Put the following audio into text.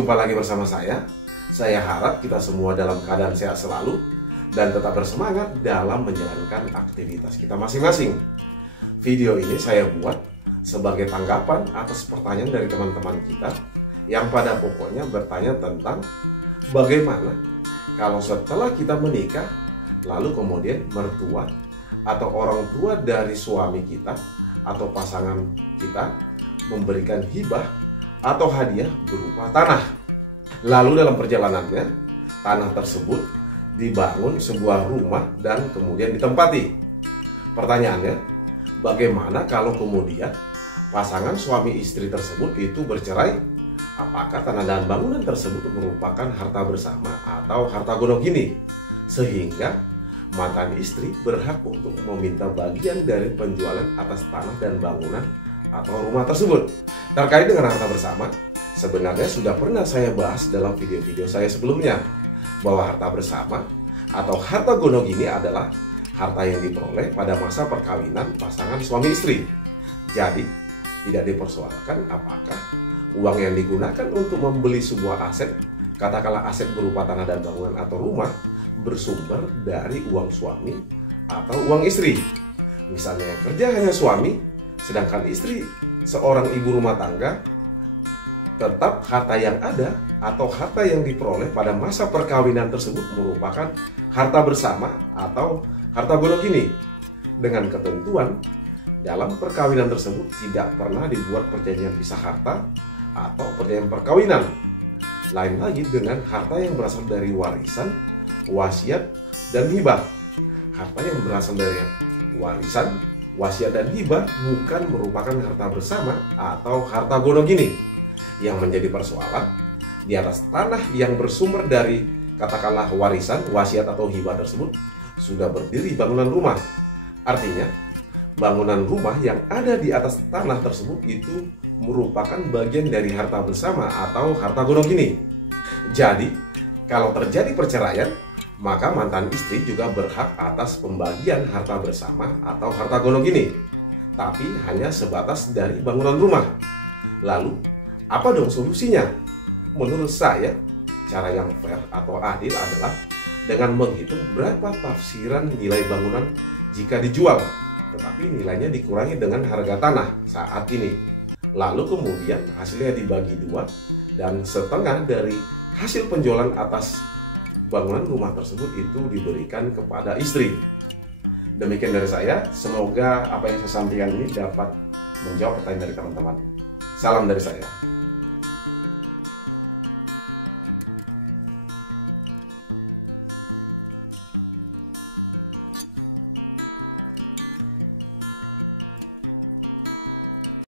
Jumpa lagi bersama saya. Saya harap kita semua dalam keadaan sehat selalu dan tetap bersemangat dalam menjalankan aktivitas kita masing-masing. Video ini saya buat sebagai tanggapan atas pertanyaan dari teman-teman kita yang pada pokoknya bertanya tentang bagaimana kalau setelah kita menikah, lalu kemudian mertua atau orang tua dari suami kita atau pasangan kita memberikan hibah atau hadiah berupa tanah. Lalu dalam perjalanannya, tanah tersebut dibangun sebuah rumah dan kemudian ditempati. Pertanyaannya, bagaimana kalau kemudian pasangan suami istri tersebut itu bercerai? Apakah tanah dan bangunan tersebut merupakan harta bersama atau harta gonogini? Sehingga mantan istri berhak untuk meminta bagian dari penjualan atas tanah dan bangunan atau rumah tersebut. Terkait dengan harta bersama, sebenarnya sudah pernah saya bahas dalam video-video saya sebelumnya, bahwa harta bersama atau harta gonogini adalah harta yang diperoleh pada masa perkawinan pasangan suami istri. Jadi, tidak dipersoalkan apakah uang yang digunakan untuk membeli sebuah aset, katakanlah aset berupa tanah dan bangunan atau rumah, bersumber dari uang suami atau uang istri. Misalnya kerja hanya suami, sedangkan istri seorang ibu rumah tangga, tetap harta yang ada atau harta yang diperoleh pada masa perkawinan tersebut merupakan harta bersama atau harta gonogini, dengan ketentuan dalam perkawinan tersebut tidak pernah dibuat perjanjian pisah harta atau perjanjian perkawinan. Lain lagi dengan harta yang berasal dari warisan, wasiat, dan hibah. Harta yang berasal dari warisan, wasiat, dan hibah bukan merupakan harta bersama atau harta gonogini. Yang menjadi persoalan, di atas tanah yang bersumber dari katakanlah warisan, wasiat, atau hibah tersebut sudah berdiri bangunan rumah. Artinya, bangunan rumah yang ada di atas tanah tersebut itu merupakan bagian dari harta bersama atau harta gonogini. Jadi, kalau terjadi perceraian, maka mantan istri juga berhak atas pembagian harta bersama atau harta gonogini, tapi hanya sebatas dari bangunan rumah. Lalu, apa dong solusinya? Menurut saya, cara yang fair atau adil adalah dengan menghitung berapa tafsiran nilai bangunan jika dijual, tetapi nilainya dikurangi dengan harga tanah saat ini. Lalu kemudian hasilnya dibagi dua, dan setengah dari hasil penjualan atas bangunan rumah tersebut itu diberikan kepada istri. Demikian dari saya, semoga apa yang saya sampaikan ini dapat menjawab pertanyaan dari teman-teman. Salam dari saya.